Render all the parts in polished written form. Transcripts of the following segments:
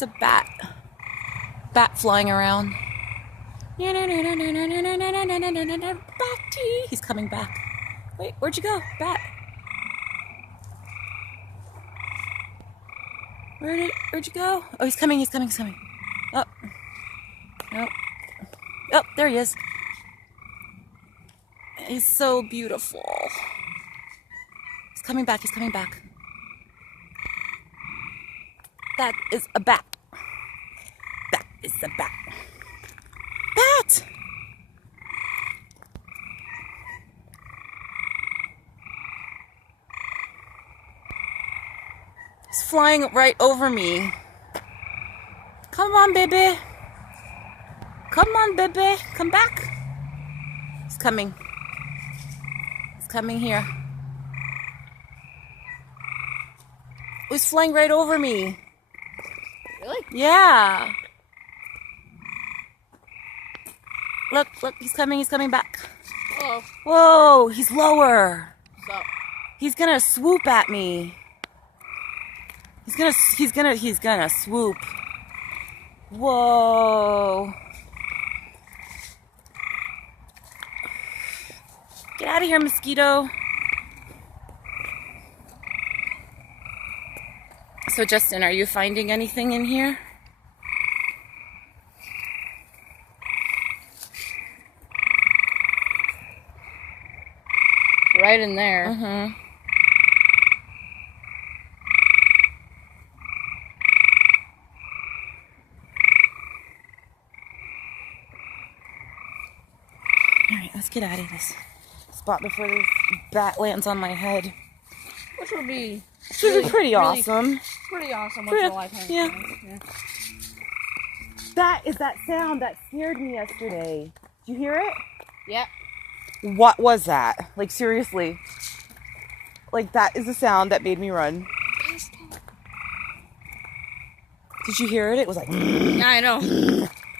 It's a bat. Bat flying around. Batty! He's coming back. Wait, where'd you go? Bat. Where'd you go? Oh, he's coming. Oh. Nope. Oh, there he is. He's so beautiful. He's coming back. That is a bat. That is a bat. Bat! He's flying right over me. Come on, baby. Come on, baby. Come back. He's coming. He's coming here. He's flying right over me. Really? Yeah. Look, he's coming back. Oh. Whoa, he's lower. What's up? He's gonna swoop at me. He's gonna swoop. Whoa. Get out of here, mosquito. So Justin, are you finding anything in here? Right in there. Mm-hmm. Alright, let's get out of this spot before this bat lands on my head. Which would be Pretty awesome. Pretty awesome once in a lifetime. Yeah. That is that sound that scared me yesterday. Did you hear it? Yeah. What was that? Like, seriously. Like, that is the sound that made me run. Did you hear it? It was like... Yeah, I know.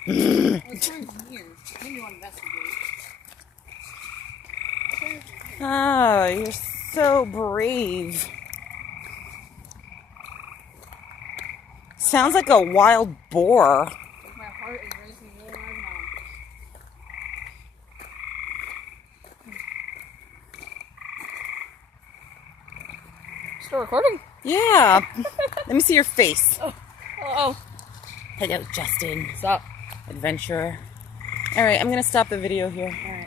It's weird. Maybe you want to investigate. Oh, you're so brave. Sounds like a wild boar. My heart is racing really hard now. Still recording? Yeah. Let me see your face. Oh. Hello, Justin. What's up? Adventurer. All right, I'm going to stop the video here. All right.